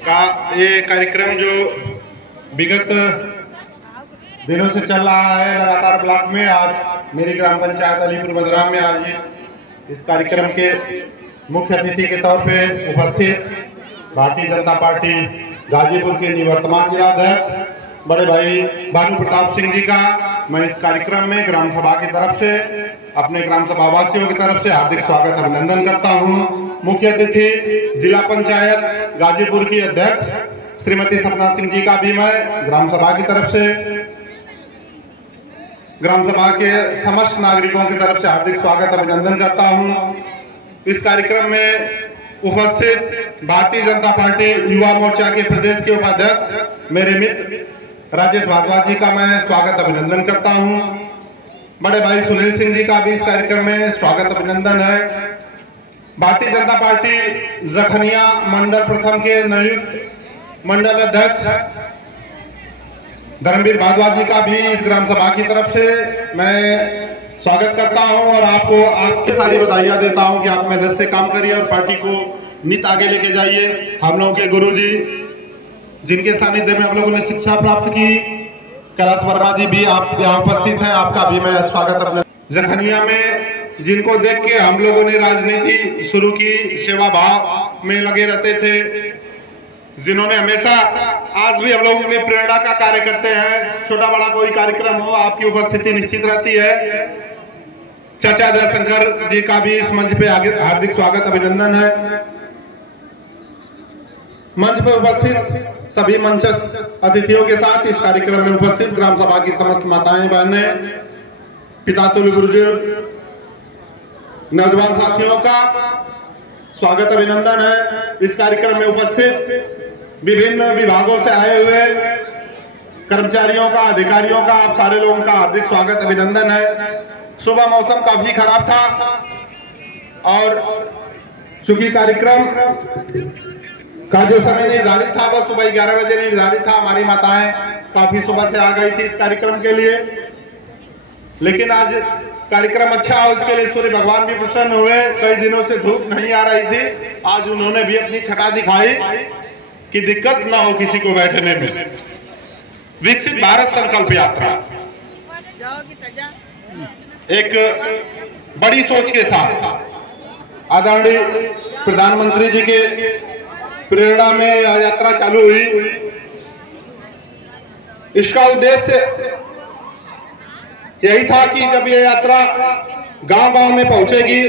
का ये कार्यक्रम जो विगत दिनों से चल रहा है लगातार ब्लॉक में, आज मेरी ग्राम पंचायत अलीपुर बदराम में आयोजित इस कार्यक्रम के मुख्य अतिथि के तौर पे उपस्थित भारतीय जनता पार्टी गाजीपुर के निवर्तमान जिलाध्यक्ष बड़े भाई भानु प्रताप सिंह जी का मैं इस कार्यक्रम में ग्राम सभा की तरफ से अपने ग्राम सभा वासियों की तरफ से हार्दिक स्वागत अभिनंदन करता हूं। मुख्य अतिथि जिला पंचायत गाजीपुर की अध्यक्ष श्रीमती सपना सिंह जी का भी मैं ग्राम सभा की तरफ से, ग्राम सभा के समस्त नागरिकों की तरफ से हार्दिक स्वागत अभिनंदन करता हूं। इस कार्यक्रम में उपस्थित भारतीय जनता पार्टी युवा मोर्चा के प्रदेश के उपाध्यक्ष मेरे मित्र राजेश भारद्वाज जी का मैं स्वागत अभिनंदन करता हूं। बड़े भाई सुनील सिंह जी का भी इस कार्यक्रम में स्वागत अभिनंदन है। भारतीय जनता पार्टी जखनिया मंडल प्रथम के नियुक्त मंडल अध्यक्ष धर्मवीर भारद्वाज जी का भी इस ग्राम सभा की तरफ से मैं स्वागत करता हूं और आपको आपकी सारी बधाइयां देता हूं कि आप मेहनत से काम करिए और पार्टी को नित आगे लेके जाइए। हम लोगों के गुरुजी जिनके सानिध्य में आप लोगों ने शिक्षा प्राप्त की, कैलाश वर्मा जी भी आप यहाँ उपस्थित हैं, आपका भी मैं स्वागत करना। जखनिया में जिनको देख के हम लोगों ने राजनीति शुरू की, सेवा भाव में लगे रहते थे, जिन्होंने हमेशा आज भी हम लोगों में प्रेरणा का कार्य करते हैं। छोटा बड़ा कोई कार्यक्रम हो आपकी उपस्थिति निश्चित रहती है। चाचा जयशंकर जी का भी इस मंच पे हार्दिक स्वागत अभिनंदन है। मंच पर उपस्थित सभी मंचस्थ अतिथियों के साथ इस कार्यक्रम में उपस्थित ग्राम सभा की समस्त माताएं बहनें, पिता तुल्य बुजुर्ग, नौजवान साथियों का स्वागत अभिनंदन है। इस कार्यक्रम में उपस्थित विभिन्न विभागों से आए हुए कर्मचारियों का, अधिकारियों का, आप सारे लोगों का हार्दिक स्वागत अभिनंदन है। सुबह मौसम काफी खराब था और चूंकि कार्यक्रम का जो समय निर्धारित था वह सुबह 11 बजे निर्धारित था, हमारी माताएं काफी सुबह से आ गई थी इस कार्यक्रम के लिए, लेकिन आज कार्यक्रम अच्छा हो इसके लिए सूर्य भगवान भी प्रसन्न हुए। कई दिनों से धूप नहीं आ रही थी, आज उन्होंने भी अपनी छटा दिखाई कि दिक्कत ना हो किसी को बैठने में। विकसित भारत संकल्प यात्रा एक बड़ी सोच के साथ आदरणीय प्रधानमंत्री जी के प्रेरणा में यह यात्रा चालू हुई। इसका उद्देश्य यही था कि जब यह यात्रा गांव-गांव में पहुंचेगी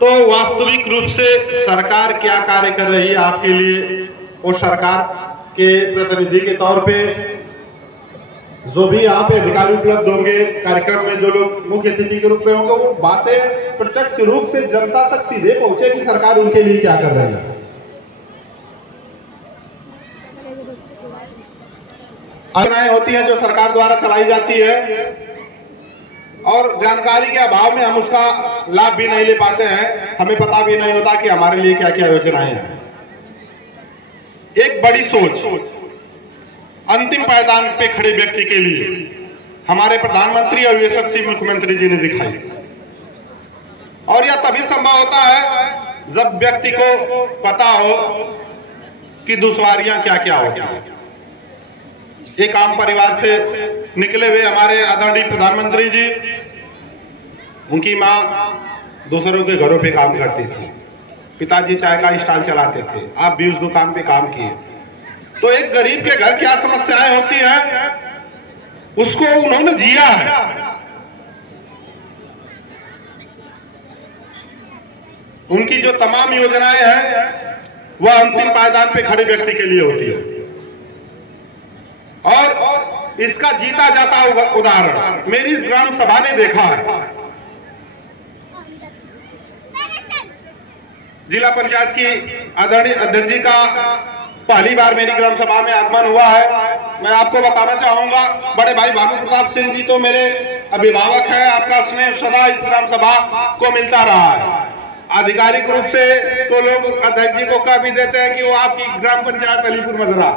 तो वास्तविक रूप से सरकार क्या कार्य कर रही है आपके लिए, वो सरकार के प्रतिनिधि के तौर पे जो भी यहाँ पे अधिकारी उपलब्ध होंगे, कार्यक्रम में जो लोग मुख्य अतिथि के रूप में होंगे, वो बातें प्रत्यक्ष रूप से जनता तक सीधे पहुंचे कि सरकार उनके लिए क्या कर रही है। योजनाएं होती हैं जो सरकार द्वारा चलाई जाती है और जानकारी के अभाव में हम उसका लाभ भी नहीं ले पाते हैं, हमें पता भी नहीं होता कि हमारे लिए क्या क्या योजनाएं हैं। एक बड़ी सोच अंतिम पायदान पे खड़े व्यक्ति के लिए हमारे प्रधानमंत्री और यशस्वी मुख्यमंत्री जी ने दिखाई, और यह तभी संभव होता है जब व्यक्ति को पता हो कि दुश्वारियां क्या क्या होती हैं। एक आम परिवार से निकले हुए हमारे आदरणीय प्रधानमंत्री जी, उनकी मां दूसरों के घरों पे काम करती थी, पिताजी चाय का स्टॉल चलाते थे, आप भी उस दुकान पे काम किए। तो एक गरीब के घर क्या समस्याएं होती हैं उसको उन्होंने जिया है। उनकी जो तमाम योजनाएं हैं वह अंतिम पायदान पे खड़े व्यक्ति के लिए होती है और इसका जीता जाता उदाहरण मेरी इस ग्राम सभा ने देखा है। जिला पंचायत की आदरणीय अध्यक्ष जी का पहली बार मेरी ग्राम सभा में आगमन हुआ है। मैं आपको बताना चाहूंगा, बड़े भाई भानु प्रताप सिंह जी तो मेरे अभिभावक हैं, आपका स्नेह सदा इस ग्राम सभा को मिलता रहा है। आधिकारिक रूप से तो लोग अध्यक्ष जी को कह भी देते हैं कि वो आपकी ग्राम पंचायत अलीपुर मदरा,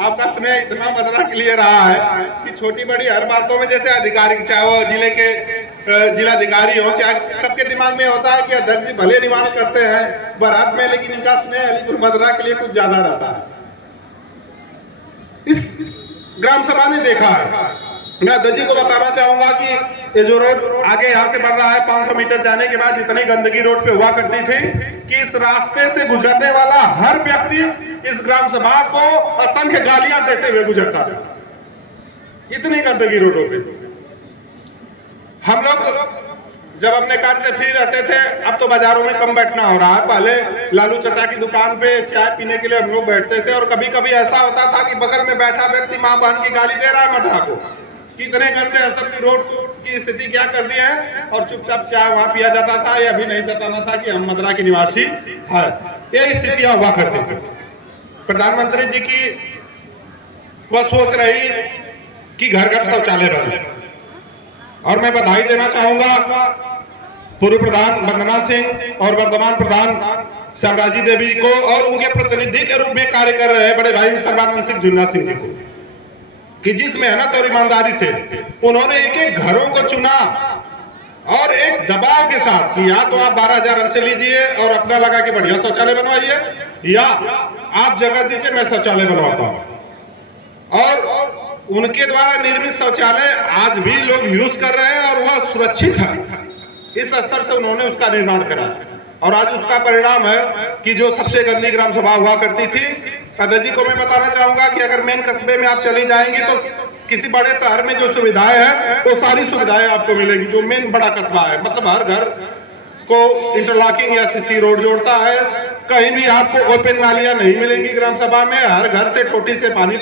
आपका स्नेह इतना मदरा के लिए रहा है कि छोटी बड़ी हर बातों में, जैसे आधिकारिक चाहे वो जिले के जिलाधिकारी हो, चाहे सबके दिमाग में होता है कि अध्यक्ष जी भले निवास करते हैं बारात में, लेकिन इनका स्नेह अलीपुर मदरा के लिए कुछ ज्यादा रहता है। इस ग्राम सभा ने देखा है। मैं अध्यक्ष जी को बताना चाहूंगा कि ये जो रोड आगे यहाँ से बन रहा है 500 मीटर जाने के बाद इतनी गंदगी रोड पे हुआ करती थी कि इस रास्ते से गुजरने वाला हर व्यक्ति इस ग्राम सभा को असंख्य गालियां देते हुए गुजरता था। इतनी गंदगी रोडों पे। हम लोग जब अपने कार्य से फ्री रहते थे, अब तो बाजारों में कम बैठना हो रहा है। पहले लालू चाचा की दुकान पे चाय पीने के लिए हम लोग बैठते थे और कभी कभी ऐसा होता था कि बगल में बैठा व्यक्ति मां बहन की गाली दे रहा है मदरा को, कितने गंदे असर की रोड की स्थिति क्या कर दी है, और चुपचाप चाय वहां पिया जाता था। यह भी नहीं बताना था कि हम मदरा के निवासी है। ये स्थितियां हुआ करती थी। प्रधानमंत्री जी की वह सोच रही कि घर घर शौचालय बने, और मैं बधाई देना चाहूंगा पूर्व प्रधान वंदना सिंह और वर्तमान प्रधान श्यामराजी देवी को और उनके प्रतिनिधि के रूप में कार्य कर रहे बड़े भाई सर्बानंद सिंह जुन्ना सिंह जी को, कि जिस मेहनत और ईमानदारी से उन्होंने एक एक घरों को चुना और एक दबाव के साथ कि या तो आप 12,000 हमसे लीजिए और अपना लगा के बढ़िया शौचालय बनवाइए, या आप जगह दीजिए मैं शौचालय बनवाता हूं। और उनके द्वारा निर्मित शौचालय आज भी लोग यूज कर रहे हैं और वह सुरक्षित है। इस स्तर से उन्होंने उसका निर्माण करा और आज उसका परिणाम है कि जो सबसे गंदी ग्राम सभा हुआ करती थी। अध्यक्ष जी को मैं बताना चाहूंगा कि अगर मेन कस्बे में आप चली जाएंगी तो किसी बड़े शहर में जो सुविधाएं हैं वो सारी सुविधाएं आपको मिलेगी जो मेन बड़ा कस्बा है। मतलब हर घर को इंटरलॉकिंग या सीसी रोड जोड़ता है। कहीं भी आपको ओपन नालियां नहीं मिलेंगी ग्राम सभा में। हर घर से टोटी से पानी